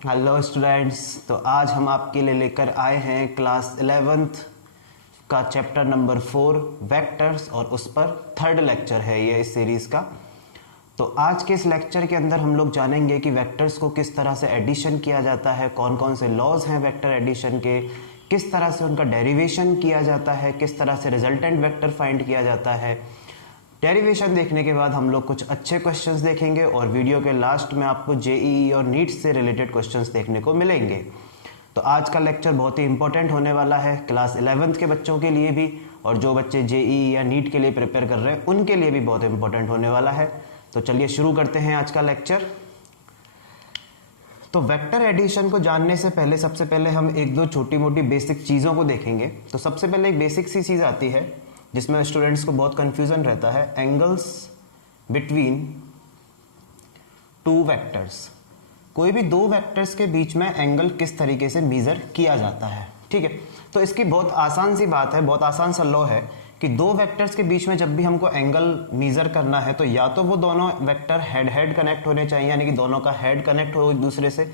Hello students, तो आज हम आपके लिए लेकर आए हैं क्लास 11th का चैप्टर नंबर 4 वेक्टर्स, और उस पर थर्ड लेक्चर है ये इस सीरीज़ का। तो आज के इस लेक्चर के अंदर हम लोग जानेंगे कि वेक्टर्स को किस तरह से एडिशन किया जाता है, कौन कौन से लॉज हैं वेक्टर एडिशन के, किस तरह से उनका डेरिवेशन किया जाता है, किस तरह से रिजल्टेंट वेक्टर फाइंड किया जाता है। डेरिवेशन देखने के बाद हम लोग कुछ अच्छे क्वेश्चंस देखेंगे और वीडियो के लास्ट में आपको जेईई और नीट से रिलेटेड क्वेश्चंस देखने को मिलेंगे। तो आज का लेक्चर बहुत ही इंपॉर्टेंट होने वाला है क्लास 11th के बच्चों के लिए भी, और जो बच्चे जेईई या नीट के लिए प्रिपेयर कर रहे हैं उनके लिए भी बहुत इंपॉर्टेंट होने वाला है। तो चलिए शुरू करते हैं आज का लेक्चर। तो वेक्टर एडिशन को जानने से पहले सबसे पहले हम एक दो छोटी मोटी बेसिक चीज़ों को देखेंगे। तो सबसे पहले एक बेसिक सी चीज़ आती है जिसमें स्टूडेंट्स को बहुत कंफ्यूजन रहता है, एंगल्स बिटवीन टू वेक्टर्स। कोई भी दो वेक्टर्स के बीच में एंगल किस तरीके से मेजर किया जाता है, ठीक है। तो इसकी बहुत आसान सी बात है, बहुत आसान सा लॉ है कि दो वेक्टर्स के बीच में जब भी हमको एंगल मेजर करना है तो या तो वो दोनों वेक्टर हेड हेड कनेक्ट होने चाहिए, यानी कि दोनों का हेड कनेक्ट हो एक दूसरे से,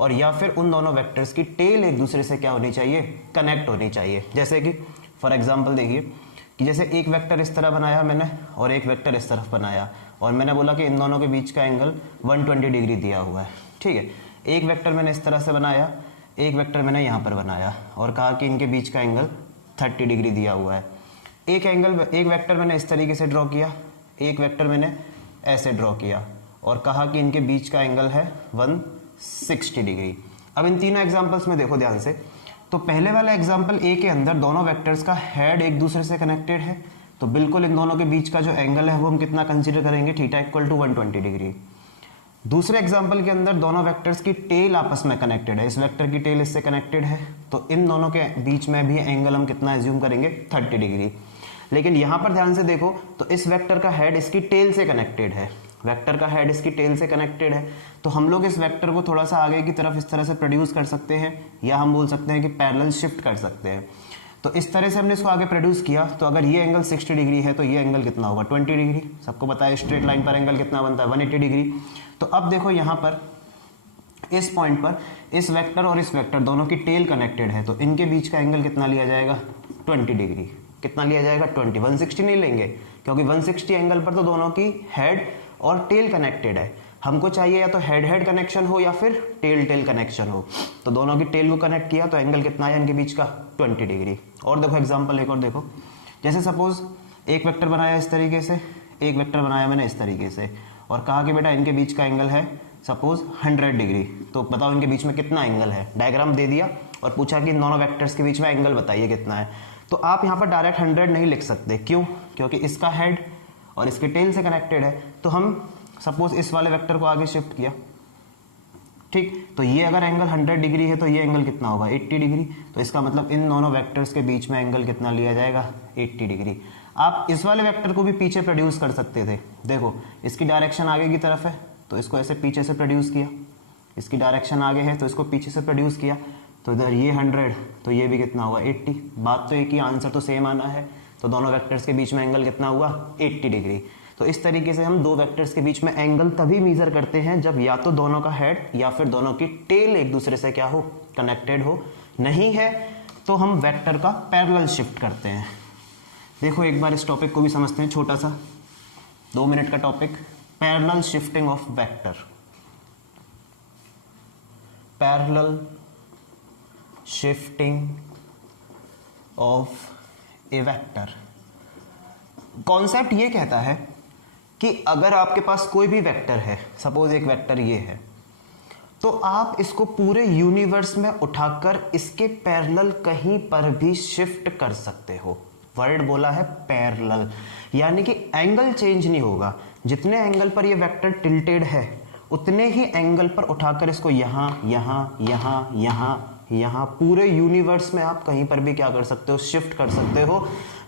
और या फिर उन दोनों वेक्टर्स की टेल एक दूसरे से क्या होनी चाहिए, कनेक्ट होनी चाहिए। जैसे कि फॉर एग्जाम्पल देखिए कि जैसे एक वेक्टर इस तरह बनाया मैंने और एक वेक्टर इस तरफ बनाया, और मैंने बोला कि इन दोनों के बीच का एंगल 120 डिग्री दिया हुआ है, ठीक है। एक वेक्टर मैंने इस तरह से बनाया, एक वेक्टर मैंने यहाँ पर बनाया और कहा कि इनके बीच का एंगल 30 डिग्री दिया हुआ है। एक वेक्टर मैंने इस तरीके से ड्रॉ किया, एक वेक्टर मैंने ऐसे ड्रॉ किया और कहा कि इनके बीच का एंगल है 160 डिग्री। अब इन तीनों एग्जाम्पल्स में देखो ध्यान से, तो पहले वाला एग्जाम्पल ए के अंदर दोनों वेक्टर्स का हेड एक दूसरे से कनेक्टेड है, तो बिल्कुल इन दोनों के बीच का जो एंगल है वो हम कितना कंसीडर करेंगे, थीटा इक्वल टू 120 डिग्री। दूसरे एग्जाम्पल के अंदर दोनों वेक्टर्स की टेल आपस में कनेक्टेड है, इस वेक्टर की टेल इससे कनेक्टेड है, तो इन दोनों के बीच में भी एंगल हम कितना एज्यूम करेंगे, 30 डिग्री। लेकिन यहां पर ध्यान से देखो तो इस वेक्टर का हेड इसकी टेल से कनेक्टेड है, वेक्टर का हेड इसकी टेल से कनेक्टेड है, तो हम लोग इस वेक्टर को थोड़ा सा आगे की तरफ इस तरह से प्रोड्यूस कर सकते हैं, या हम बोल सकते हैं कि पैरेलल शिफ्ट कर सकते हैं। तो इस तरह से हमने इसको आगे प्रोड्यूस किया, तो अगर ये एंगल 60 डिग्री है तो ये एंगल कितना होगा, 20 डिग्री। सबको पता है स्ट्रेट लाइन पर एंगल कितना बनता है, 180 डिग्री। तो अब देखो यहाँ पर इस पॉइंट पर इस वेक्टर और इस वेक्टर दोनों की टेल कनेक्टेड है, तो इनके बीच का एंगल कितना लिया जाएगा, 20 डिग्री। कितना लिया जाएगा, 20। 160 नहीं लेंगे, क्योंकि 160 एंगल पर तो दोनों की हेड और टेल कनेक्टेड है। हमको चाहिए या तो हेड हेड कनेक्शन हो या फिर टेल टेल कनेक्शन हो, तो दोनों की टेल को कनेक्ट किया तो एंगल कितना है इनके बीच का, 20 डिग्री। और देखो एग्जांपल एक और देखो, जैसे सपोज एक वेक्टर बनाया इस तरीके से, एक वेक्टर बनाया मैंने इस तरीके से, और कहा कि बेटा इनके बीच का एंगल है सपोज 100 डिग्री, तो बताओ इनके बीच में कितना एंगल है। डायग्राम दे दिया और पूछा कि इन दोनों वेक्टर्स के बीच में एंगल बताइए कितना है। तो आप यहाँ पर डायरेक्ट 100 नहीं लिख सकते, क्यों, क्योंकि इसका हेड और इसके टेल से कनेक्टेड है। तो हम सपोज इस वाले वेक्टर को आगे शिफ्ट किया, ठीक, तो ये अगर एंगल 100 डिग्री है तो ये एंगल कितना होगा, 80 डिग्री। तो इसका मतलब इन दोनों वेक्टर्स के बीच में एंगल कितना लिया जाएगा, 80 डिग्री। आप इस वाले वेक्टर को भी पीछे प्रोड्यूस कर सकते थे, देखो इसकी डायरेक्शन आगे की तरफ है तो इसको ऐसे पीछे से प्रोड्यूस किया, इसकी डायरेक्शन आगे है तो इसको पीछे से प्रोड्यूस किया, तो इधर ये 100 तो ये भी कितना होगा, 80। बात तो एक ही, आंसर तो सेम आना है, तो दोनों वेक्टर्स के बीच में एंगल कितना हुआ, 80 डिग्री। तो इस तरीके से हम दो वेक्टर्स के बीच में एंगल तभी मेजर करते हैं जब या तो दोनों का हेड या फिर दोनों की टेल एक दूसरे से क्या हो, कनेक्टेड हो। नहीं है तो हम वेक्टर का पैरेलल शिफ्ट करते हैं। देखो एक बार इस टॉपिक को भी समझते हैं, छोटा सा 2 मिनट का topic, parallel shifting of vector. Parallel shifting of A vector. Concept ये कहता है कि अगर आपके पास कोई भी वेक्टर है, सपोज एक वेक्टर ये है, तो आप इसको पूरे यूनिवर्स में उठाकर इसके पैरेलल कहीं पर भी शिफ्ट कर सकते हो। वर्ड बोला है पैरेलल, यानी कि एंगल चेंज नहीं होगा, जितने एंगल पर ये वेक्टर टिल्टेड है उतने ही एंगल पर उठाकर इसको यहां यहां यहां यहां यहां पूरे यूनिवर्स में आप कहीं पर भी क्या कर सकते हो, शिफ्ट कर सकते हो।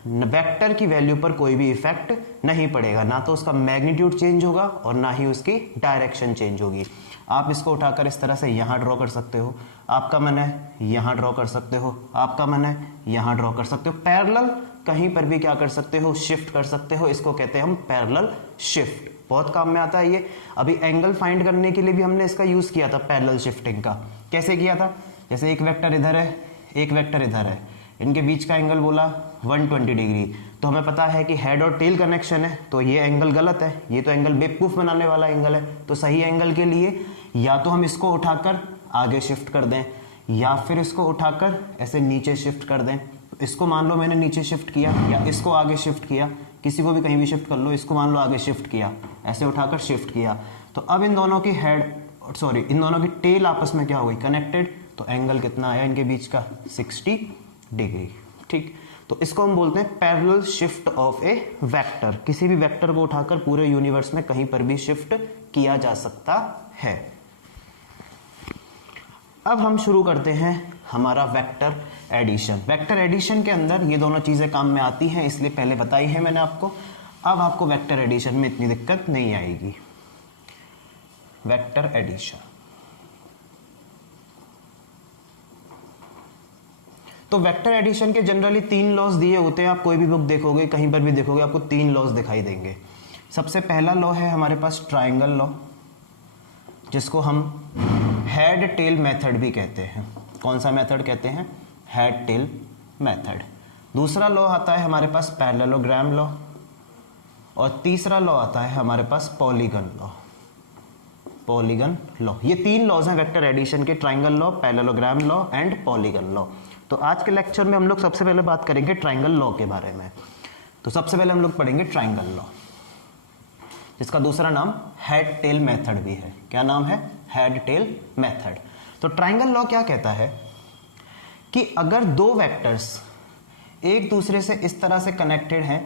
वेक्टर की वैल्यू पर कोई भी इफेक्ट नहीं पड़ेगा, ना तो उसका मैग्नीट्यूड चेंज होगा और ना ही उसकी डायरेक्शन चेंज होगी। आप इसको उठाकर इस तरह से यहां ड्रॉ कर सकते हो, आपका मन है यहां ड्रॉ कर सकते हो, आपका मन है यहां ड्रॉ कर सकते हो। पैरेलल कहीं पर भी क्या कर सकते हो, शिफ्ट कर सकते हो। इसको कहते हैं हम पैरेलल शिफ्ट, बहुत काम में आता है ये। अभी एंगल फाइंड करने के लिए भी हमने इसका यूज किया था पैरेलल शिफ्टिंग का। कैसे किया था, जैसे एक वेक्टर इधर है, एक वेक्टर इधर है, इनके बीच का एंगल बोला 120 डिग्री, तो हमें पता है कि हेड और टेल कनेक्शन है, तो ये एंगल गलत है, ये तो एंगल बेवकूफ बनाने वाला एंगल है। तो सही एंगल के लिए या तो हम इसको उठाकर आगे शिफ्ट कर दें, या फिर इसको उठाकर ऐसे नीचे शिफ्ट कर दें। इसको मान लो मैंने नीचे शिफ्ट किया, या इसको आगे शिफ्ट किया, किसी को भी कहीं भी शिफ्ट कर लो। इसको मान लो आगे शिफ्ट किया, ऐसे उठाकर शिफ्ट किया, तो अब इन दोनों की इन दोनों की टेल आपस में क्या हो गई, कनेक्टेड। तो एंगल कितना आया इनके बीच का, 60 डिग्री। ठीक, तो इसको हम बोलते हैं parallel shift of A vector. किसी भी वेक्टर को उठाकर पूरे यूनिवर्स में कहीं पर भी शिफ्ट किया जा सकता है। अब हम शुरू करते हैं हमारा वेक्टर एडिशन। वेक्टर एडिशन के अंदर ये दोनों चीजें काम में आती हैं, इसलिए पहले बताई है मैंने आपको। अब आपको वेक्टर एडिशन में इतनी दिक्कत नहीं आएगी। वेक्टर एडिशन, तो वेक्टर एडिशन के जनरली 3 लॉज दिए होते हैं। आप कोई भी बुक देखोगे, कहीं पर भी देखोगे, आपको 3 लॉज दिखाई देंगे। सबसे पहला लॉ है हमारे पास ट्रायंगल लॉ, जिसको हम हेड टेल मेथड भी कहते हैं। कौन सा मेथड कहते हैं, हेड टेल मेथड। दूसरा लॉ आता है हमारे पास पैरेललोग्राम लॉ, और तीसरा लॉ आता है हमारे पास पॉलीगन लॉ। पॉलीगन लॉ, ये 3 लॉज हैं वेक्टर एडिशन के, triangle law, parallelogram law and polygon law. तो आज के लेक्चर में हम लोग सबसे पहले बात करेंगे ट्रायंगल लॉ के बारे में। तो सबसे पहले हम लोग पढ़ेंगे ट्रायंगल लॉ, जिसका दूसरा नाम हेड टेल मेथड भी है। क्या नाम है, हेड टेल मेथड। तो ट्रायंगल लॉ क्या कहता है कि अगर 2 वेक्टर्स एक दूसरे से इस तरह से कनेक्टेड हैं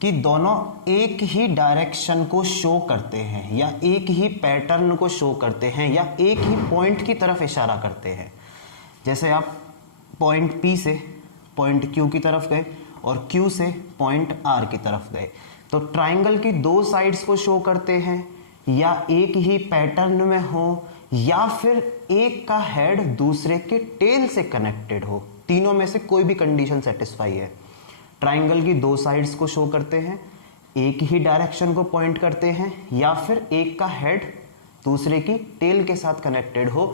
कि दोनों एक ही डायरेक्शन को शो करते हैं, या एक ही पैटर्न को शो करते हैं, या एक ही पॉइंट की तरफ इशारा करते हैं। जैसे आप पॉइंट P से पॉइंट Q की तरफ गए और Q से पॉइंट R की तरफ गए, तो ट्रायंगल की 2 साइड्स को शो करते हैं, या एक ही पैटर्न में हो, या फिर एक का हेड दूसरे के टेल से कनेक्टेड हो। तीनों में से कोई भी कंडीशन सेटिस्फाई है। ट्रायंगल की 2 साइड्स को शो करते हैं, एक ही डायरेक्शन को पॉइंट करते हैं, या फिर एक का हेड दूसरे की टेल के साथ कनेक्टेड हो।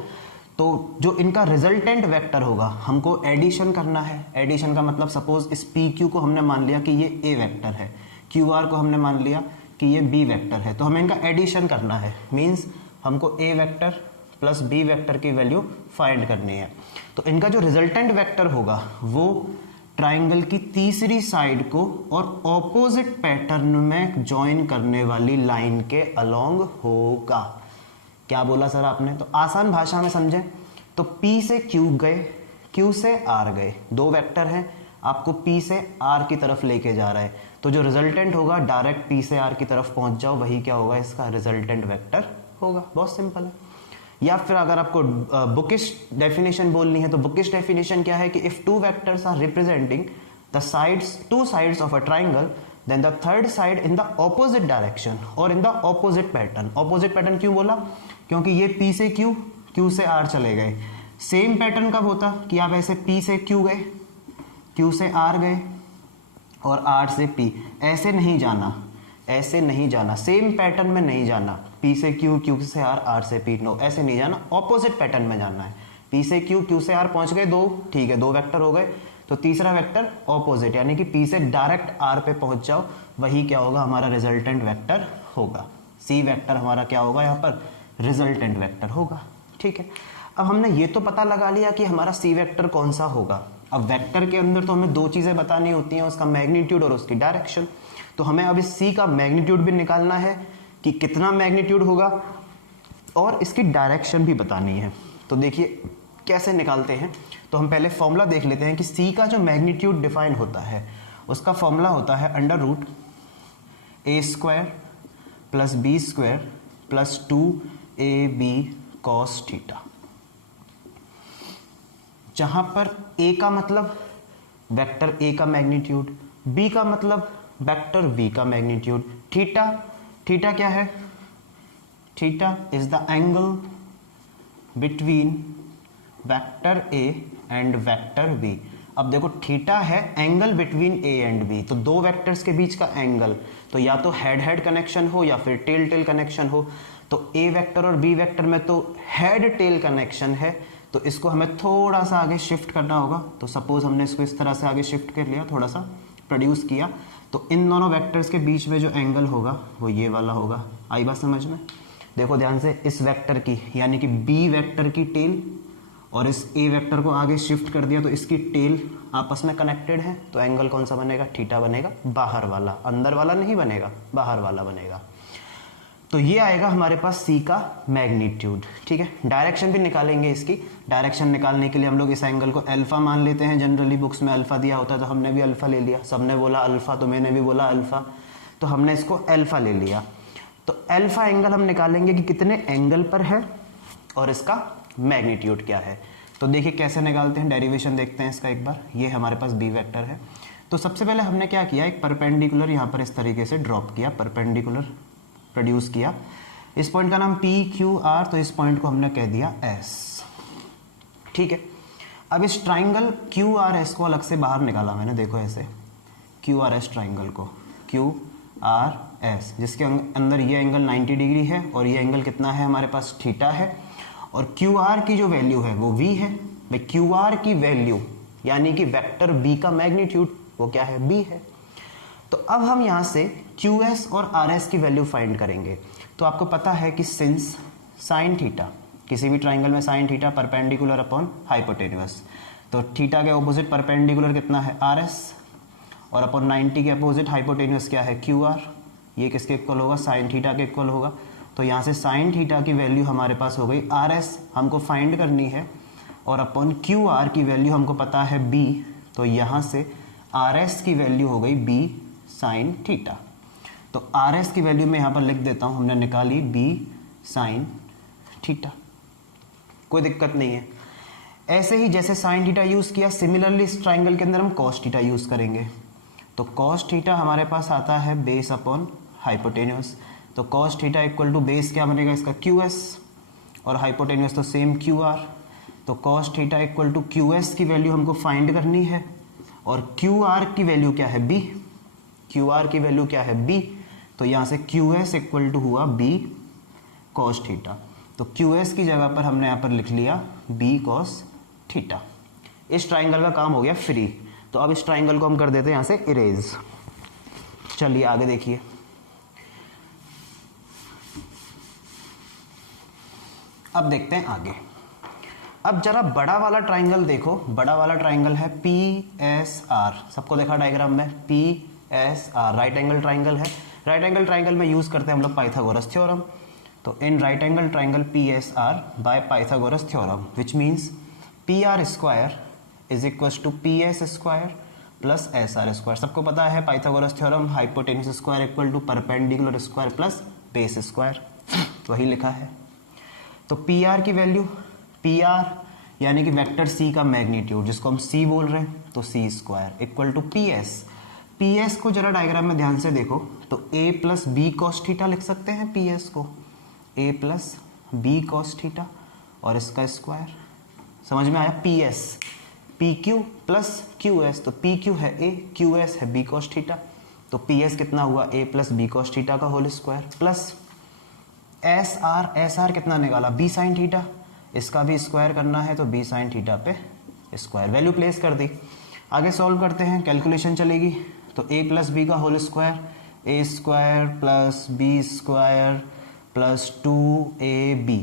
तो जो इनका रिजल्टेंट वेक्टर होगा, हमको एडिशन करना है। एडिशन का मतलब सपोज इस PQ को हमने मान लिया कि ये A वेक्टर है, QR को हमने मान लिया कि ये B वेक्टर है, तो हमें इनका एडिशन करना है। मींस हमको A vector plus B vector की वैल्यू फाइंड करनी है। तो इनका जो रिजल्टेंट वेक्टर होगा वो ट्रायंगल की तीसरी साइड को और ऑपोजिट पैटर्न में ज्वाइन करने वाली लाइन के अलोंग होगा। क्या बोला सर आपने, तो आसान भाषा में समझें तो P से Q गए, Q से R गए, 2 वेक्टर हैं, आपको P से R की तरफ लेके जा रहा है, तो जो रिजल्टेंट होगा डायरेक्ट P से R की तरफ पहुंच जाओ, वही क्या होगा, इसका रिजल्टेंट वेक्टर होगा। बहुत सिंपल है। या फिर अगर आपको बुकिश डेफिनेशन बोलनी है, तो बुकिश डेफिनेशन क्या है कि if 2 vectors are representing the sides 2 sides of a triangle, then the third side in the opposite direction or in the opposite pattern। opposite pattern क्यों बोला, क्योंकि ये P से Q, Q से R चले गए। सेम पैटर्न कब होता कि आप ऐसे P से Q गए, Q से R गए और R से P, ऐसे नहीं जाना, ऐसे नहीं जाना, सेम पैटर्न में नहीं जाना। P से Q, Q से R, R से P, नो ऐसे नहीं जाना, ऑपोजिट पैटर्न में जाना है। P से Q, Q से R पहुंच गए 2, ठीक है, 2 वेक्टर हो गए। तो तीसरा वेक्टर ऑपोजिट, यानी कि P से डायरेक्ट R पे पहुंच जाओ, वही क्या होगा, हमारा रिजल्टेंट वेक्टर होगा। C वेक्टर हमारा क्या होगा, यहाँ पर रिजल्टेंट वेक्टर होगा। ठीक है, अब हमने ये तो पता लगा लिया कि हमारा C वेक्टर कौन सा होगा। अब वेक्टर के अंदर तो हमें 2 चीजें बतानी होती हैं, उसका मैग्नीट्यूड और उसकी डायरेक्शन। तो हमें अब इस C का मैग्नीट्यूड भी निकालना है कि कितना मैग्नीट्यूड होगा, और इसकी डायरेक्शन भी बतानी है। तो देखिए कैसे निकालते हैं। तो हम पहले फॉर्मूला देख लेते हैं कि C का जो मैग्नीट्यूड डिफाइन होता है, उसका फॉर्मूला होता है √a² + b² + 2ab cos theta, जहां पर a का मतलब वेक्टर a का मैग्नीट्यूड, b का मतलब वेक्टर v का मैग्नीट्यूड, थीटा क्या है, theta is the angle between vector a and vector v। अब देखो थीटा है angle between a and b, तो दो वेक्टर्स के बीच का एंगल, तो या तो हेड हेड कनेक्शन हो या फिर टेल टेल कनेक्शन हो। तो ए वेक्टर और बी वेक्टर में तो हेड टेल कनेक्शन है, तो इसको हमें थोड़ा सा आगे शिफ्ट करना होगा। तो सपोज हमने इसको इस तरह से आगे शिफ्ट कर लिया, थोड़ा सा प्रोड्यूस किया, तो इन दोनों वेक्टर्स के बीच में जो एंगल होगा वो ये वाला होगा। आई बात समझ में? देखो ध्यान से, इस वेक्टर की यानी कि बी वेक्टर की टेल और इस ए वेक्टर को आगे शिफ्ट कर दिया, तो इसकी टेल आपस में कनेक्टेड है, तो एंगल कौन सा बनेगा? थीटा बनेगा, बाहर वाला, अंदर वाला नहीं बनेगा, बाहर वाला बनेगा। तो ये आएगा हमारे पास सी का मैग्नीट्यूड। ठीक है, डायरेक्शन भी निकालेंगे इसकी। डायरेक्शन निकालने के लिए हम लोग इस एंगल को अल्फा मान लेते हैं। जनरली बुक्स में अल्फा दिया होता है, तो हमने भी अल्फा ले लिया। सबने बोला अल्फा, तो मैंने भी बोला अल्फा, तो हमने इसको अल्फा ले लिया। तो अल्फा एंगल हम निकालेंगे कि कितने एंगल पर है और इसका मैग्नीट्यूड क्या है। तो देखिए कैसे निकालते हैं, डेरिवेशन देखते हैं इसका एक बार। ये हमारे पास बी वेक्टर है, तो सबसे पहले हमने क्या किया, एक परपेंडिकुलर यहाँ पर इस तरीके से ड्रॉप किया, परपेंडिकुलर प्रोड्यूस किया। इस पॉइंट का नाम पी क्यू आर, तो इस पॉइंट को हमने कह दिया एस। ठीक है, अब इस ट्राइंगल क्यू आर एस को अलग से बाहर निकाला मैंने, देखो ऐसे क्यू आर एस ट्राइंगल को, क्यू आर एस, जिसके अंदर ये एंगल 90 डिग्री है और ये एंगल कितना है हमारे पास? थीटा है। और क्यू आर की जो वैल्यू है वो v है। भाई क्यू आर की वैल्यू यानी कि वेक्टर b का मैग्नीट्यूड वो क्या है? b है। तो अब हम यहां से QS और RS की वैल्यू फाइंड करेंगे। तो आपको पता है कि सिंस साइन थीटा, किसी भी ट्राइंगल में sine theta perpendicular upon hypotenuse, तो थीटा के अपोजिट परपेंडिकुलर कितना है? RS, और अपॉन 90 के अपोजिट हाइपोटेन्यूस क्या है? QR। ये किसके इक्वल होगा? साइन थीटा के इक्वल होगा। तो यहाँ से साइन थीटा की वैल्यू हमारे पास हो गई RS, हमको फाइंड करनी है, और अपॉन QR की वैल्यू हमको पता है B, तो यहाँ से RS की वैल्यू हो गई B साइन थीटा। तो RS की वैल्यू मैं यहाँ पर लिख देता हूँ, हमने निकाली B साइन थीटा, कोई दिक्कत नहीं है। ऐसे ही जैसे साइन थीटा यूज़ किया, सिमिलरली इस ट्राइंगल के अंदर हम कॉस थीटा यूज़ करेंगे। तो कॉस थीटा हमारे पास आता है बेस अपॉन हाइपोटेन्यूस, तो cos theta equal to base क्या बनेगा इसका? QS, और हाइपोटेन्यूस तो सेम QR। तो cos theta equal to QS की वैल्यू हमको फाइंड करनी है, और QR की वैल्यू क्या है? B। QR की वैल्यू क्या है? B। तो यहाँ से QS इक्वल टू हुआ B कॉस थीटा। तो QS की जगह पर हमने यहाँ पर लिख लिया B कॉस थीटा। इस ट्राइंगल का काम हो गया फ्री। तो अब इस ट्राइंगल को हम कर देते हैं यहाँ से इरेज। चलिए आगे देखिए, अब देखते हैं आगे। अब जरा बड़ा वाला ट्राइंगल देखो, बड़ा वाला ट्राइंगल है PSR, सबको देखा डायग्राम में? PSR राइट एंगल ट्राइंगल है। राइट एंगल ट्राइंगल में यूज करते हैं हम लोग पाइथागोरस थ्योरम। तो in right angle triangle PSR by Pythagoras theorem, which means PR square is equal to PS square plus SR square. सबको पता है Pythagoras theorem, hypotenuse square equal to perpendicular square plus base square, वही लिखा है। तो PR की value, PR यानी कि वेक्टर C का मैग्नीट्यूड, जिसको हम C बोल रहे हैं, तो C square equal to PS। PS को जरा डायग्राम में ध्यान से देखो, तो A plus B cos theta लिख सकते हैं PS को, A plus B cos theta और इसका स्क्वायर। समझ में आया? PS PQ प्लस QS, तो PQ है A, QS है B कॉस थीटा, तो PS कितना हुआ? A plus B cos theta का होल स्क्वायर प्लस SR कितना निकाला? B साइन थीटा, इसका भी स्क्वायर करना है, तो B साइन थीटा पे स्क्वायर, वैल्यू प्लेस कर दी। आगे सॉल्व करते हैं, कैलकुलेशन चलेगी। तो A प्लस B का whole square, A square plus B square plus 2AB,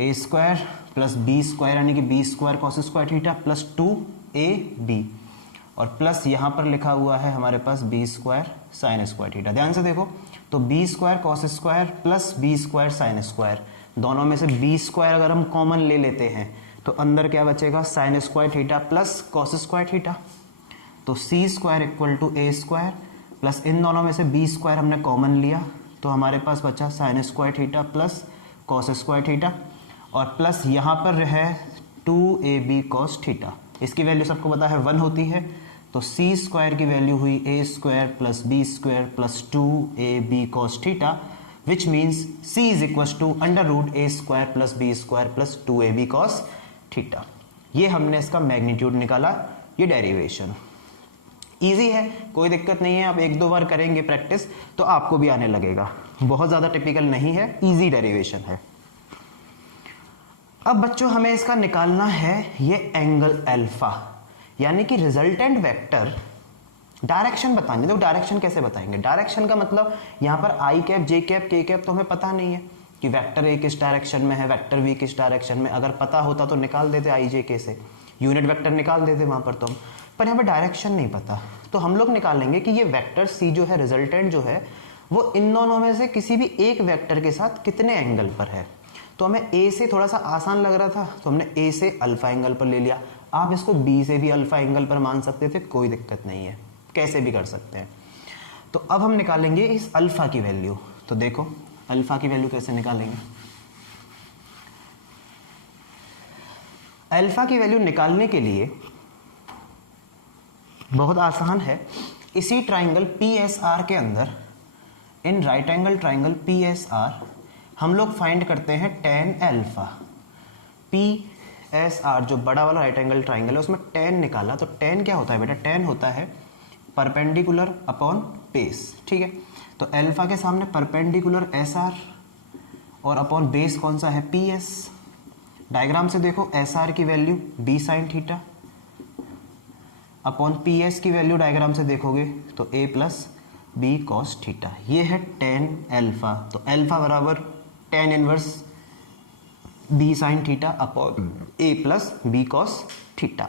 A square plus B square यानी कि B square cos square theta plus 2AB, और प्लस यहाँ पर लिखा हुआ है हमारे पास B square sine square theta. ध्यान से देखो, तो B square cos square plus B square sine square, दोनों में से B स्क्वायर अगर हम कॉमन ले लेते हैं तो अंदर क्या बचेगा? Sine square theta plus cos square theta. तो C square equal to A square plus इन दोनों में से B स्क्वायर हमने कॉमन लिया, तो हमारे पास बचा sign square theta plus cos square theta, और प्लस यहाँ पर है 2AB कॉस थीटा। इसकी वैल्यू सबको पता है 1 होती है, तो C स्क्वायर की वैल्यू हुई A square plus B square plus 2AB cos theta, which means C is equal to under root A square plus B square plus 2AB cos theta. ये हमने इसका मैग्नीट्यूड निकाला, ये डेरिवेशन। इजी है, कोई दिक्कत नहीं है, आप एक दो बार करेंगे प्रैक्टिस तो आपको भी आने लगेगा, बहुत ज़्यादा टिपिकल नहीं है, इजी डेरिवेशन है। अब बच्चों हमें इसका निकालना है ये एंगल अल्फा, यानी कि रिजल्टेंट वेक्टर डायरेक्शन बताएंगे। तो डायरेक्शन कैसे बताएंगे? डायरेक्शन का मतलब यहाँ पर आई कैप, जे कैप, के कैप तो हमें पता नहीं है कि वेक्टर ए किस डायरेक्शन में है, वेक्टर बी किस डायरेक्शन में। अगर पता होता तो निकाल देते आई जे के से, यूनिट वेक्टर निकाल देते वहां पर तो हम, पर यहाँ पर डायरेक्शन नहीं पता, तो हम लोग निकालेंगे कि ये वेक्टर सी जो है, रिजल्टेंट जो है, वो इन दोनों में से किसी भी एक वेक्टर के साथ कितने एंगल पर है। तो हमें ए से थोड़ा सा आसान लग रहा था तो हमने ए से अल्फा एंगल पर ले लिया। आप इसको बी से भी अल्फा एंगल पर मान सकते थे, कोई दिक्कत नहीं है, कैसे भी कर सकते हैं। तो अब हम निकालेंगे इस अल्फा की वैल्यू। तो देखो अल्फा की वैल्यू कैसे निकालेंगे। अल्फा की वैल्यू निकालने के लिए बहुत आसान है। इसी ट्राइंगल पी एस आर के अंदर, इन right angle triangle P S R, हम लोग फाइंड करते हैं tan alpha. P S R जो बड़ा वाला राइट एंगल ट्राइंगल है उसमें टेन निकाला, तो टेन क्या होता है बेटा? टेन होता है परपेंडिकुलर अपॉन बेस, ठीक है। तो अल्फा के सामने परपेंडिकुलर एस आर और अपॉन बेस कौन सा है? P S. डायग्राम से देखो, एस आर की value B sine theta upon P S की वैल्यू डायग्राम से देखोगे तो A plus B cos theta. ये है टेन अल्फा। तो अल्फा बराबर tan inverse B sine theta upon A plus B cos theta.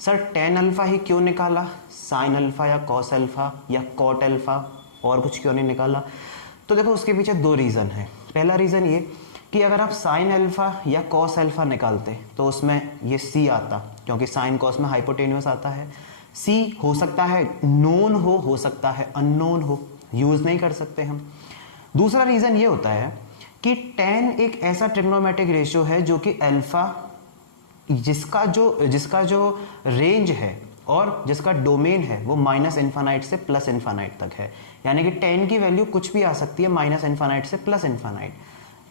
Sir tan alpha ही क्यों निकाला? साइन अल्फा या कॉस अल्फा या कॉट अल्फा और कुछ क्यों नहीं निकाला? तो देखो उसके पीछे दो रीज़न है। पहला रीज़न ये कि अगर आप साइन अल्फा या कॉस अल्फा निकालते तो उसमें ये सी आता, क्योंकि साइन कॉस में हाइपोटेन्यूस आता है। सी हो सकता है नोन हो सकता है अननोन हो, यूज़ नहीं कर सकते हम। दूसरा रीज़न ये होता है कि टेन एक ऐसा ट्रिग्नोमेट्रिक रेशियो है जो कि अल्फा, जिसका जो रेंज है और जिसका डोमेन है वो माइनस इन्फानाइट से प्लस इन्फानाइट तक है। यानी कि टेन की वैल्यू कुछ भी आ सकती है माइनस इन्फानाइट से प्लस इन्फानाइट,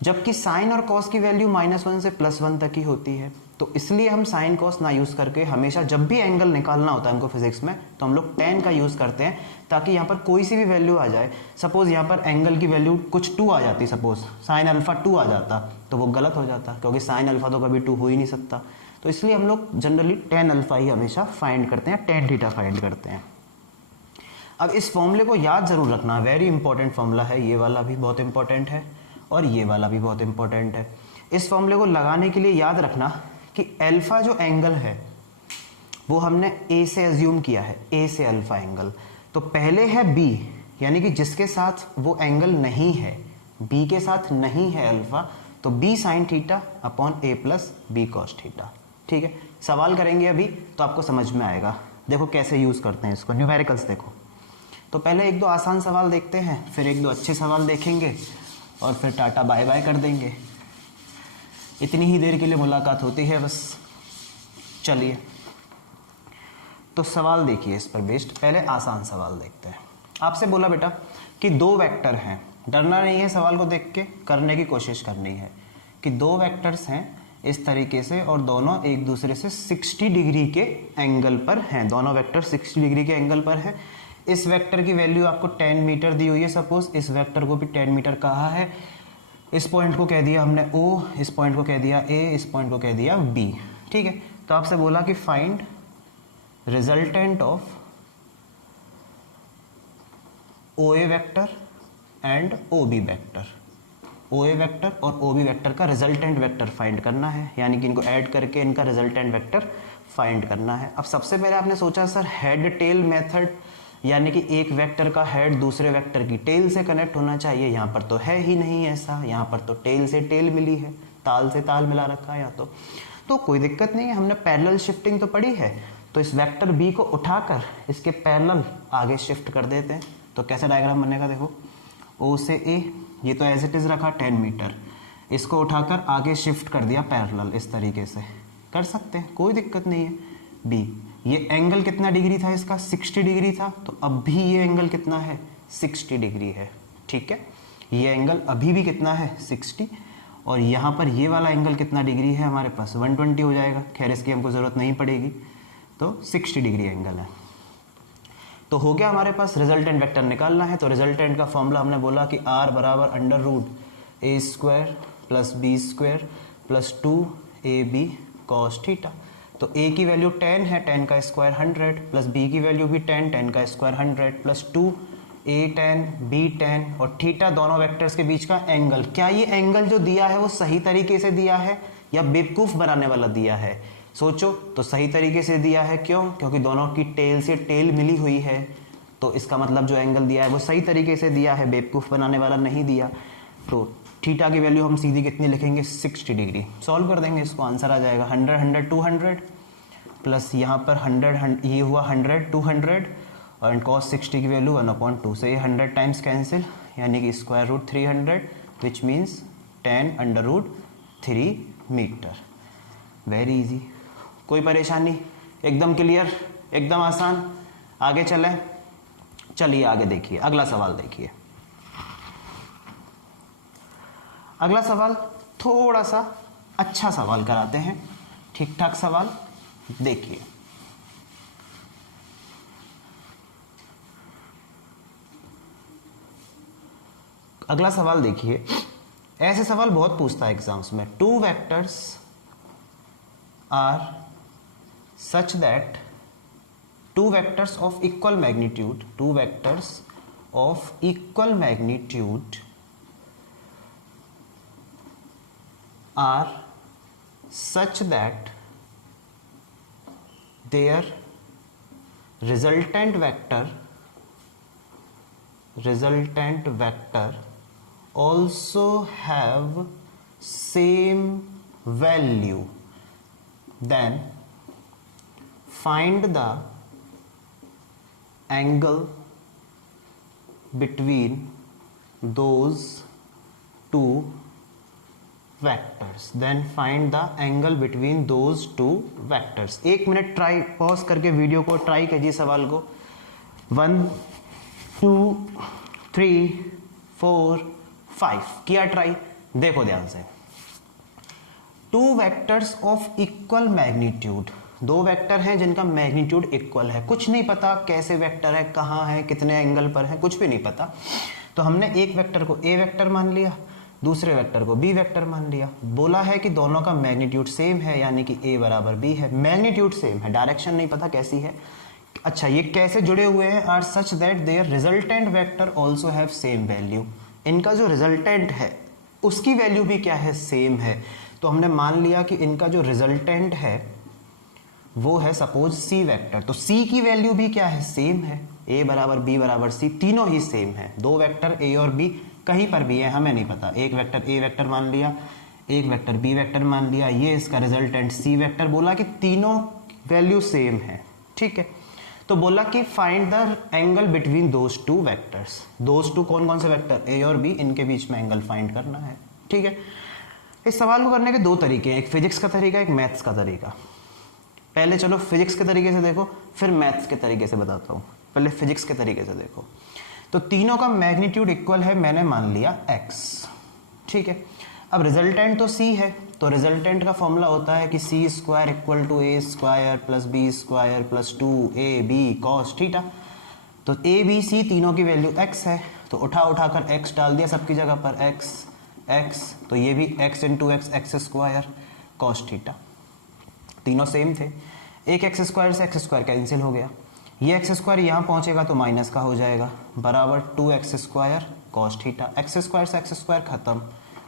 जबकि साइन और कॉस की वैल्यू -1 से +1 तक ही होती है। तो इसलिए हम साइन कॉस ना यूज़ करके हमेशा जब भी एंगल निकालना होता है हमको फिजिक्स में तो हम लोग टेन का यूज़ करते हैं, ताकि यहाँ पर कोई सी भी वैल्यू आ जाए। सपोज यहाँ पर एंगल की वैल्यू कुछ 2 आ जाती, सपोज साइन अल्फा 2 आ जाता तो वो गलत हो जाता, क्योंकि साइन अल्फा तो कभी 2 हो ही नहीं सकता। तो इसलिए हम लोग जनरली टेन अल्फा ही हमेशा फाइंड करते हैं, टेन थीटा फाइंड करते हैं। अब इस फॉर्मूले को याद जरूर रखना, वेरी इंपॉर्टेंट फॉर्मूला है, ये वाला भी बहुत इंपॉर्टेंट है और ये वाला भी बहुत इंपॉर्टेंट है। इस फॉर्मूले को लगाने के लिए याद रखना कि अल्फा जो एंगल है वो हमने ए से एज्यूम किया है, ए से अल्फा एंगल। तो पहले है बी, यानी कि जिसके साथ वो एंगल नहीं है, बी के साथ नहीं है अल्फा, तो B sine theta upon A plus B cos theta. ठीक है, सवाल करेंगे अभी तो आपको समझ में आएगा। देखो कैसे यूज करते हैं इसको, न्यूमेरिकल्स देखो। तो पहले एक दो आसान सवाल देखते हैं, फिर एक दो अच्छे सवाल देखेंगे और फिर टाटा बाय बाय कर देंगे। इतनी ही देर के लिए मुलाकात होती है बस। चलिए तो सवाल देखिए इस पर बेस्ड। पहले आसान सवाल देखते हैं। आपसे बोला बेटा कि दो वेक्टर हैं, डरना नहीं है, सवाल को देख के करने की कोशिश करनी है कि दो वेक्टर्स हैं इस तरीके से और दोनों एक दूसरे से 60 डिग्री के एंगल पर हैं। दोनों वेक्टर 60 डिग्री के एंगल पर हैं। इस वेक्टर की वैल्यू आपको 10 मीटर दी हुई है, सपोज इस वेक्टर को भी 10 मीटर कहा है। इस पॉइंट को कह दिया हमने O, इस पॉइंट को कह दिया A, इस पॉइंट को कह दिया B। ठीक है, तो आपसे बोला कि find resultant of OA vector and OB vector. OA vector और OB वेक्टर का रिजल्टेंट वेक्टर फाइंड करना है, यानी कि इनको ऐड करके इनका रिजल्टेंट वेक्टर फाइंड करना है। अब सबसे पहले आपने सोचा सर हेड टेल मेथड, यानी कि एक वेक्टर का हेड दूसरे वेक्टर की टेल से कनेक्ट होना चाहिए। यहाँ पर तो है ही नहीं ऐसा, यहाँ पर तो टेल से टेल मिली है, ताल से ताल मिला रखा है। यहाँ तो कोई दिक्कत नहीं है, हमने पैरेलल शिफ्टिंग तो पढ़ी है, तो इस वेक्टर बी को उठाकर इसके पैरेलल आगे शिफ्ट कर देते हैं। तो कैसे डायग्राम बनेगा देखो, O से A, ये तो एज इट इज रखा 10 मीटर, इसको उठाकर आगे शिफ्ट कर दिया पैरेलल, इस तरीके से कर सकते हैं, कोई दिक्कत नहीं है। B, ये एंगल कितना डिग्री था इसका, 60 डिग्री था, तो अब भी ये एंगल कितना है, 60 डिग्री है। ठीक है, ये एंगल अभी भी कितना है, 60, और यहाँ पर ये वाला एंगल कितना डिग्री है हमारे पास 120 हो जाएगा। खैर इसकी हमको ज़रूरत नहीं पड़ेगी, तो 60 डिग्री एंगल है। तो हो गया हमारे पास, रिजल्टेंट वेक्टर निकालना है। तो रिजल्टेंट का फॉर्मूला हमने बोला कि r बराबर under root A square plus B square plus 2ab cos theta. तो a की वैल्यू 10 है, 10 का स्क्वायर 100 प्लस b की वैल्यू भी 10, 10 का स्क्वायर 100 प्लस 2a 10 b 10 और थीटा दोनों वेक्टर्स के बीच का एंगल। क्या ये एंगल जो दिया है वो सही तरीके से दिया है या बेवकूफ़ बनाने वाला दिया है? सोचो, तो सही तरीके से दिया है। क्यों? क्योंकि दोनों की टेल से टेल मिली हुई है, तो इसका मतलब जो एंगल दिया है वो सही तरीके से दिया है, बेवकूफ़ बनाने वाला नहीं दिया। तो थीटा की वैल्यू हम सीधी कितनी लिखेंगे 60 डिग्री। सॉल्व कर देंगे इसको, आंसर आ जाएगा 100 100 200 प्लस यहाँ पर 100 ये हुआ 100 200 और cos 60 की वैल्यू 1/2 से ये 100 टाइम्स कैंसिल, यानी कि square root 300 which means 10 under root 3 metre. Very easy, कोई परेशानी, एकदम क्लियर, एकदम आसान। आगे चलें, चलिए आगे देखिए, अगला सवाल देखिए। अगला सवाल थोड़ा सा अच्छा सवाल कराते हैं, ठीक ठाक सवाल देखिए। अगला सवाल देखिए, ऐसे सवाल बहुत पूछता है एग्जाम्स में। Two vectors are such that two vectors of equal magnitude are such that their resultant vector also have same value, then find the angle between those two vectors. एक मिनट ट्राई पॉज करके video को try कीजिए सवाल को। 1 2 3 4 5 किया try, देखो ध्यान से। Two vectors of equal magnitude, दो वेक्टर हैं जिनका मैग्नीट्यूड इक्वल है। कुछ नहीं पता कैसे वेक्टर है, कहाँ है, कितने एंगल पर है, कुछ भी नहीं पता। तो हमने एक वेक्टर को ए वेक्टर मान लिया, दूसरे वेक्टर को बी वेक्टर मान लिया। बोला है कि दोनों का मैग्नीट्यूड सेम है, यानी कि ए बराबर बी है। मैग्नीट्यूड सेम है, डायरेक्शन नहीं पता कैसी है। अच्छा, ये कैसे जुड़े हुए हैं? Are such that their resultant vector also have same value. इनका जो रिजल्टेंट है उसकी वैल्यू भी क्या है, सेम है। तो हमने मान लिया कि इनका जो रिजल्टेंट है वो है सपोज सी वेक्टर। तो सी की वैल्यू भी क्या है, सेम है। ए बराबर बी बराबर सी, तीनों ही सेम है। दो वेक्टर ए और बी कहीं पर भी है, हमें नहीं पता। एक वेक्टर ए वेक्टर मान लिया, एक वेक्टर बी वेक्टर मान लिया, ये इसका रिजल्टेंट सी वेक्टर। बोला कि तीनों वैल्यू सेम है, ठीक है। तो बोला कि find the angle between those two vectors. Those two कौन कौन से वेक्टर, ए और बी, इनके बीच में एंगल फाइंड करना है, ठीक है। इस सवाल को करने के दो तरीके हैं, एक फिजिक्स का तरीका, एक मैथ्स का तरीका। पहले चलो फिजिक्स के तरीके से देखो, फिर मैथ्स के तरीके से बताता हूँ। पहले फिजिक्स के तरीके से देखो। तो तीनों का मैग्नीट्यूड इक्वल है, मैंने मान लिया x, ठीक है। अब रिजल्टेंट तो c है, तो रिजल्टेंट का फॉर्मूला होता है कि c square equal to a square plus b square plus 2ab cos theta. तो a b c तीनों की वैल्यू x है, तो उठा कर x डाल दिया सबकी जगह पर, x, तो ये भी x into x square cos theta. तीनों सेम थे। एक एक्स स्क्वायर से एक्स स्क्वायर कैंसिल हो गया, ये एक्स स्क्वायर यहाँ पहुँचेगा तो माइनस का हो जाएगा, बराबर 2x square cos theta. X square से एक्स स्क्वायर खत्म,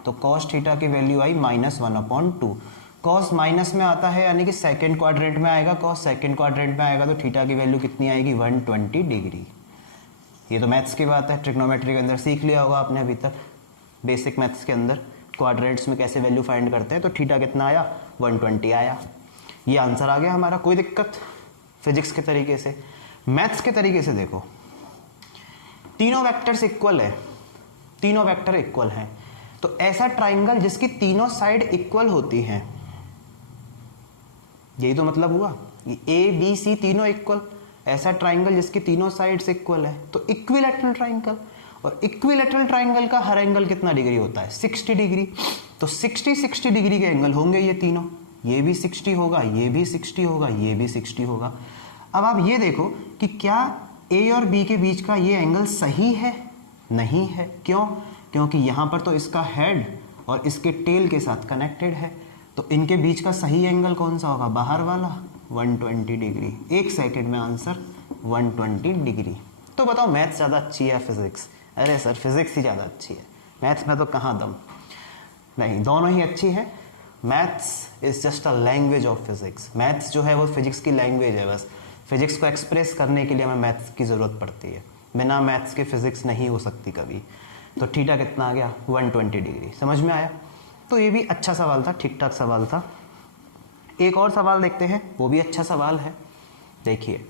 तो कॉस थीटा की वैल्यू आई -1/2। कॉस माइनस में आता है, यानी कि सेकंड क्वाड्रेंट में आएगा। कॉस सेकंड क्वाड्रेंट में आएगा तो थीटा की वैल्यू कितनी आएगी, 120 डिग्री। ये तो मैथ्स की बात है, ट्रिग्नोमेट्री के अंदर सीख लिया होगा आपने अभी तक। बेसिक मैथ्स के अंदर क्वाड्रेंट्स में कैसे वैल्यू फाइंड करते हैं। तो थीटा कितना आया, 120 आया। ये आंसर आ गया हमारा, कोई दिक्कत। फिजिक्स के तरीके से। मैथ्स के तरीके से देखो, तीनों वेक्टर्स इक्वल है, तीनों वेक्टर इक्वल हैं, तो ऐसा ट्राइंगल जिसकी तीनों साइड इक्वल होती हैं, यही तो मतलब हुआ, ए बी सी तीनों इक्वल, ऐसा ट्राइंगल जिसकी तीनों साइड्स इक्वल है, तो इक्विलैटरल ट्राइंगल। और इक्विलैटरल ट्राइंगल का हर एंगल कितना डिग्री होता है? 60 डिग्री। तो 60 डिग्री के एंगल होंगे ये तीनों, ये भी 60 होगा, ये भी 60 होगा, ये भी 60 होगा। अब आप ये देखो कि क्या ए और बी के बीच का ये एंगल सही है? नहीं है। क्यों? क्योंकि यहाँ पर तो इसका हेड और इसके टेल के साथ कनेक्टेड है, तो इनके बीच का सही एंगल कौन सा होगा? बाहर वाला, 120 डिग्री। एक सेकंड में आंसर 120 डिग्री। तो बताओ मैथ्स ज़्यादा अच्छी है फिजिक्स? अरे सर फिजिक्स ही ज़्यादा अच्छी है, मैथ्स में तो कहाँ दम। नहीं, दोनों ही अच्छी है। Maths is just a language of physics. Maths जो है वो फिजिक्स की लैंग्वेज है, बस फिजिक्स को एक्सप्रेस करने के लिए हमें मैथ्स की ज़रूरत पड़ती है, बिना मैथ्स के फिजिक्स नहीं हो सकती कभी। तो थीटा कितना आ गया? 120 डिग्री। समझ में आया? तो ये भी अच्छा सवाल था, ठीक ठाक सवाल था। एक और सवाल देखते हैं, वो भी अच्छा सवाल है। देखिए,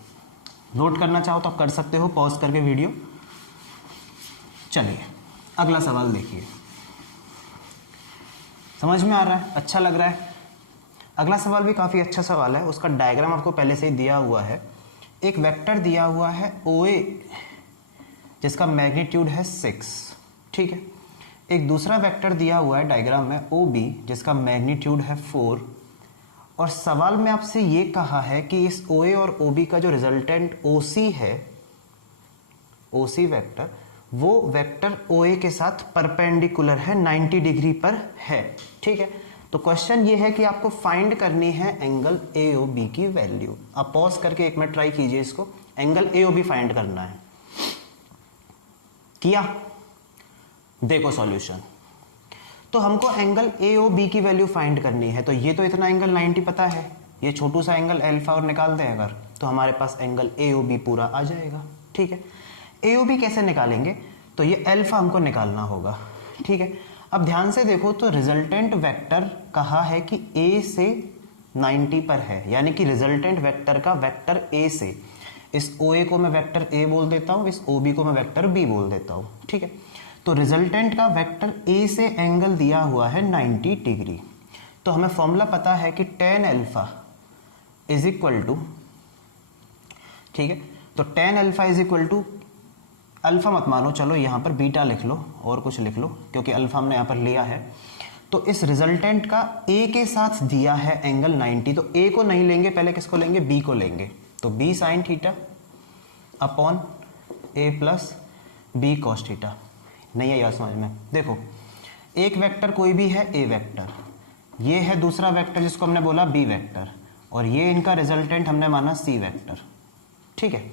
नोट करना चाहो तो आप कर सकते हो पॉज करके वीडियो। चलिए अगला सवाल देखिए, समझ में आ रहा है? अच्छा लग रहा है? अगला सवाल भी काफ़ी अच्छा सवाल है। उसका डायग्राम आपको पहले से ही दिया हुआ है। एक वेक्टर दिया हुआ है OA जिसका मैग्नीट्यूड है 6, ठीक है। एक दूसरा वेक्टर दिया हुआ है डायग्राम में OB जिसका मैग्नीट्यूड है 4, और सवाल में आपसे ये कहा है कि इस OA और OB का जो रिजल्टेंट OC है, OC वेक्टर, वो वेक्टर OA के साथ परपेंडिकुलर है, 90 डिग्री पर है, ठीक है। तो क्वेश्चन ये है कि आपको फाइंड करनी है एंगल AOB की वैल्यू। आप पॉज करके एक मिनट ट्राई कीजिए इसको, एंगल AOB फाइंड करना है। किया? देखो सॉल्यूशन। तो हमको एंगल AOB की वैल्यू फाइंड करनी है। तो ये तो इतना एंगल 90 पता है, ये छोटू सा एंगल अल्फा और निकाल दें अगर, तो हमारे पास एंगल AOB पूरा आ जाएगा, ठीक है। AOB कैसे निकालेंगे? तो ये अल्फा हमको निकालना होगा, ठीक है। अब ध्यान से देखो तो रिजल्टेंट वेक्टर कहा है कि A से 90 पर है, यानी कि रिजल्टेंट वेक्टर का वेक्टर A से, इस OA को मैं वेक्टर A बोल देता हूँ, इस OB को मैं वेक्टर B बोल देता हूँ, ठीक है। तो रिजल्टेंट का वेक्टर A से एंगल दिया हुआ है 90 डिग्री। तो हमें फॉर्मूला पता है कि tan alpha is equal to, ठीक है, तो tan alpha is equal to, alpha मत मानो, चलो यहाँ पर बीटा लिख लो और कुछ लिख लो, क्योंकि अल्फा हमने यहाँ पर लिया है। तो इस रिजल्टेंट का A के साथ दिया है एंगल 90, तो A को नहीं लेंगे, पहले किसको लेंगे? B को लेंगे। तो B sign theta upon A plus B cos theta. नहीं है यार समझ में? देखो, एक वेक्टर कोई भी है A वेक्टर, ये है दूसरा वेक्टर जिसको हमने बोला B वेक्टर, और ये इनका रिजल्टेंट हमने माना C वेक्टर, ठीक है।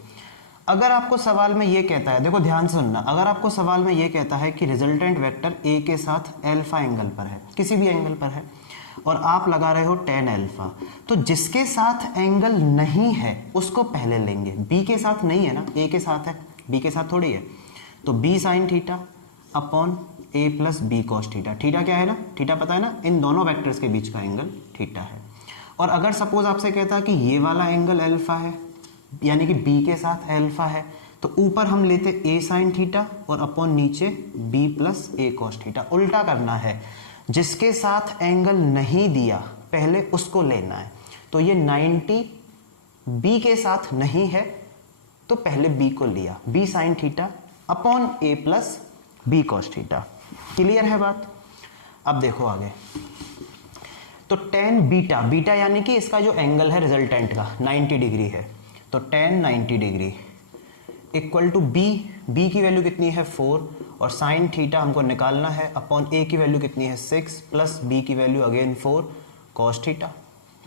अगर आपको सवाल में ये कहता है, देखो ध्यान से सुनना, अगर आपको सवाल में ये कहता है कि रिजल्टेंट वेक्टर A के साथ अल्फा एंगल पर है, किसी भी एंगल पर है, और आप लगा रहे हो tan अल्फा, तो जिसके साथ एंगल नहीं है उसको पहले लेंगे। B के साथ नहीं है ना, A के साथ है, B के साथ थोड़ी है। तो B sign theta upon A plus B cos theta. Theta क्या है ना? थीटा पता है ना, इन दोनों वेक्टर्स के बीच का एंगल थीटा है। और अगर सपोज आपसे कहता है कि ये वाला एंगल अल्फा है, यानी कि B के साथ अल्फा है, तो ऊपर हम लेते A साइन थीटा और अपॉन नीचे B plus A cos theta. उल्टा करना है, जिसके साथ एंगल नहीं दिया पहले उसको लेना है। तो ये 90 B के साथ नहीं है, तो पहले B को लिया, B sign theta upon A plus B cos theta. Clear है बात? अब देखो आगे, तो tan बीटा, बीटा यानी कि इसका जो एंगल है रिजल्टेंट का 90 डिग्री है, तो tan 90 degree equal to B, B की वैल्यू कितनी है 4, और साइन थीटा हमको निकालना है, अपॉन A की वैल्यू कितनी है 6 प्लस B की वैल्यू अगेन 4 कॉस थीटा,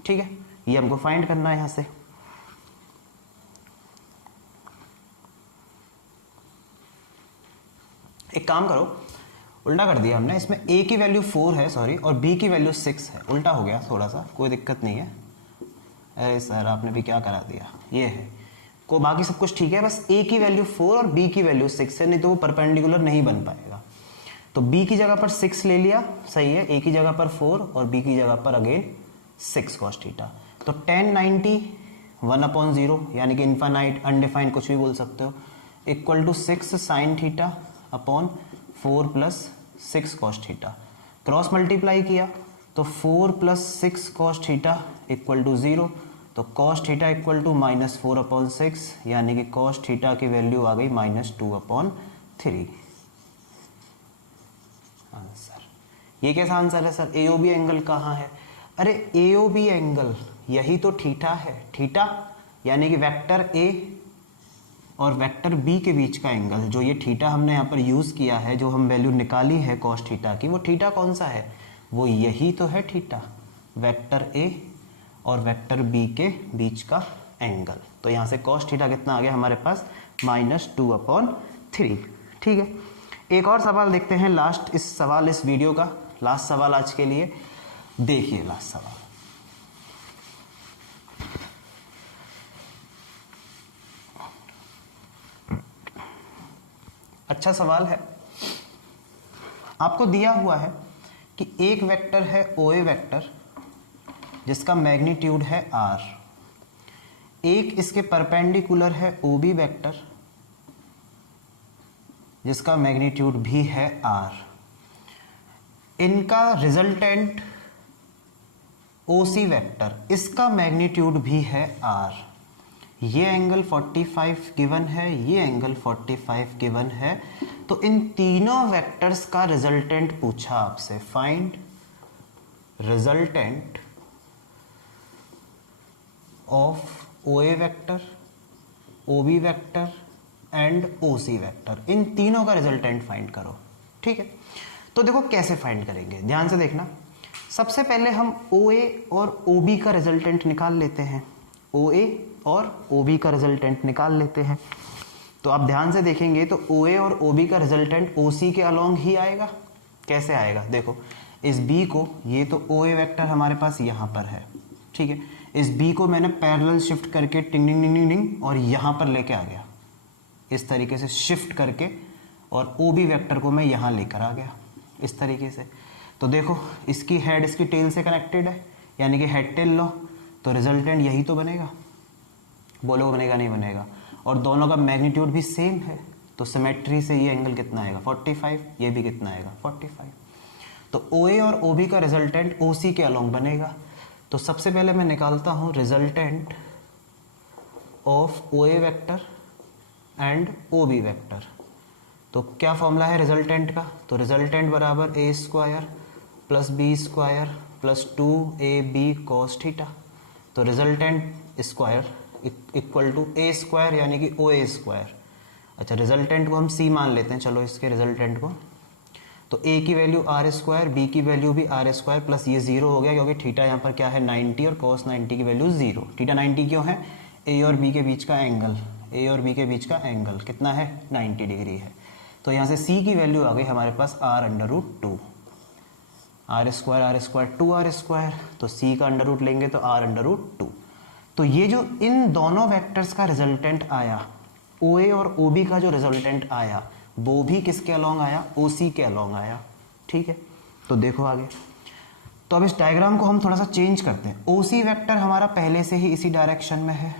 ठीक है। ये हमको फाइंड करना है यहां से। एक काम करो, उल्टा कर दिया हमने, इसमें A की वैल्यू 4 है सॉरी, और B की वैल्यू 6 है, उल्टा हो गया थोड़ा सा, कोई दिक्कत नहीं है। अरे सर आपने भी क्या करा दिया, ये है को, बाकी सब कुछ ठीक है, बस A की वैल्यू 4 और B की वैल्यू 6 है, नहीं तो वो परपेंडिकुलर नहीं बन पाएगा। तो B की जगह पर 6 ले लिया, सही है, A की जगह पर 4 और B की जगह पर अगेन 6 कॉस थीटा। तो tan 90 1/0 यानी कि इनफाइनाइट अनडिफाइंड कुछ भी बोल सकते हो, equal to 6 sine theta upon 4 plus 6 cos theta. Cross multiply किया तो 4 plus 6 cos theta equal to 0, तो कॉस थीटा इक्वल टू -4/6, यानी कि कॉस थीटा की वैल्यू आ गई -2/3। आंसर। ये कैसा आंसर है सर? एओबी एंगल कहाँ है? अरे एओबी एंगल यही तो थीटा है। थीटा यानी कि वेक्टर ए और वेक्टर बी के बीच का एंगल, जो ये थीटा हमने यहाँ पर यूज किया है, जो हम वैल्यू निकाली है कॉस थीटा की, वो थीटा कौन सा है? वो यही तो है थीटा, वेक्टर ए और वेक्टर बी के बीच का एंगल। तो यहाँ से कॉस थीटा कितना आ गया हमारे पास? -2/3। ठीक है, एक और सवाल देखते हैं, लास्ट इस वीडियो का लास्ट सवाल आज के लिए। देखिए लास्ट सवाल, अच्छा सवाल है। आपको दिया हुआ है कि एक वेक्टर है OA वेक्टर जिसका मैग्नीट्यूड है r, एक इसके परपेंडिकुलर है OB वेक्टर जिसका मैग्नीट्यूड भी है r, इनका रिजल्टेंट OC वेक्टर, इसका मैग्नीट्यूड भी है r, ये एंगल 45 गिवन है, ये एंगल 45 गिवन है। तो इन तीनों वेक्टर्स का रिजल्टेंट पूछा आपसे, find resultant of OA vector, OB vector and OC vector, इन तीनों का रिजल्टेंट फाइंड करो। ठीक है, तो देखो कैसे फाइंड करेंगे, ध्यान से देखना। सबसे पहले हम OA और OB का रिजल्टेंट निकाल लेते हैं, OA और OB का रिजल्टेंट निकाल लेते हैं। तो आप ध्यान से देखेंगे तो OA और OB का रिजल्टेंट OC के अलोंग ही आएगा। कैसे आएगा? देखो, इस B को, ये तो OA वेक्टर हमारे पास यहाँ पर है, ठीक है, इस B को मैंने पैरेलल शिफ्ट करके टिंग टिंग टिंग टिंग टिंग और यहाँ पर लेके आ गया, इस तरीके से शिफ्ट करके, और OB वेक्टर को मैं यहाँ लेकर आ गया इस तरीके से। तो देखो, इसकी हेड इसकी टेल से कनेक्टेड है, यानी कि हेड टेल लो, तो रिजल्टेंट यही तो बनेगा। बोलो बनेगा नहीं बनेगा? और दोनों का मैग्नीट्यूड भी सेम है, तो सिमेट्री से ये एंगल कितना आएगा? 45, ये भी कितना आएगा? 45। तो OA और OB का रिजल्टेंट OC के अलोंग बनेगा। तो सबसे पहले मैं निकालता हूँ resultant of OA vector and OB vector. तो क्या फॉर्मूला है रिजल्टेंट का? तो रिजल्टेंट बराबर A² + B² + 2AB cos theta. तो resultant square equal to A² यानी कि OA²। अच्छा, रिजल्टेंट को हम C मान लेते हैं, चलो इसके रिजल्टेंट को। तो A की वैल्यू R², B की वैल्यू भी R² प्लस ये 0 हो गया, क्योंकि थीटा यहाँ पर क्या है? 90, और cos 90 की वैल्यू 0। थीटा 90 क्यों है? A और B के बीच का एंगल, A और B के बीच का एंगल कितना है? 90 डिग्री है। तो यहाँ से C की वैल्यू आ गई हमारे पास R√2, R², 2R², तो C का अंडर लेंगे तो R√2। तो ये जो इन दोनों वेक्टर्स का रिजल्टेंट आया, OA और OB का जो रिजल्टेंट आया, वो भी किसके अलोंग आया? OC के अलोंग आया। ठीक है, तो देखो आगे। तो अब इस डायग्राम को हम थोड़ा सा चेंज करते हैं। OC वेक्टर हमारा पहले से ही इसी डायरेक्शन में है,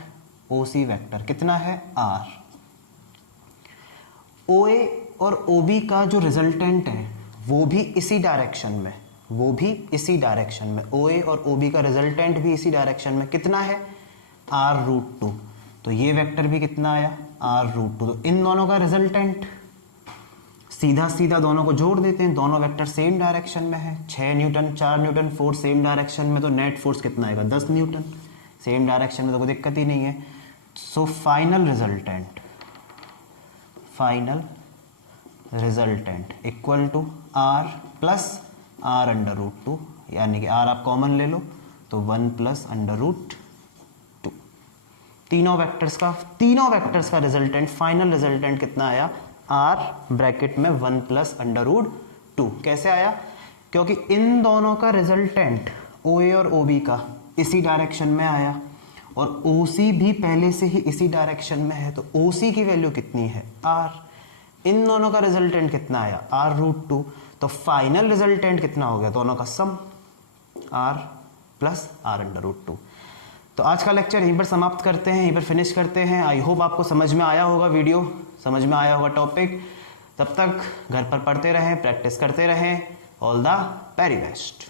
OC वेक्टर कितना है? R। OA और OB का जो रिजल्टेंट है वो भी इसी डायरेक्शन में, वो भी इसी डायरेक्शन में, OA और OB का रिजल्टेंट भी इसी डायरेक्शन में, कितना है? R√2। तो ये वेक्टर भी कितना आया? R√2। तो इन दोनों का रिजल्टेंट सीधा सीधा दोनों को जोड़ देते हैं, दोनों वेक्टर सेम डायरेक्शन में है। 6 Newton, 4 Newton force same direction में, तो नेट फोर्स कितना आएगा? 10 न्यूटन। सेम डायरेक्शन में तो कोई दिक्कत ही नहीं है। So final resultant equal to R + R√2, यानी कि R आप कॉमन ले लो तो 1 + √2। तीनों वेक्टर्स का रिजल्टेंट, फाइनल रिजल्टेंट कितना आया? R ब्रैकेट में 1 + √2। कैसे आया? क्योंकि इन दोनों का रिजल्टेंट OA और OB का इसी डायरेक्शन में आया, और OC भी पहले से ही इसी डायरेक्शन में है, तो OC की वैल्यू कितनी है? R। इन दोनों का रिजल्टेंट कितना आया? R√2। तो फाइनल रिजल्टेंट कितना हो गया? दोनों का सम, R + R√2। तो आज का लेक्चर यहीं पर समाप्त करते हैं, यहीं पर फिनिश करते हैं। आई होप आपको समझ में आया होगा, वीडियो समझ में आया होगा टॉपिक। तब तक घर पर पढ़ते रहें, प्रैक्टिस करते रहें। All the very best.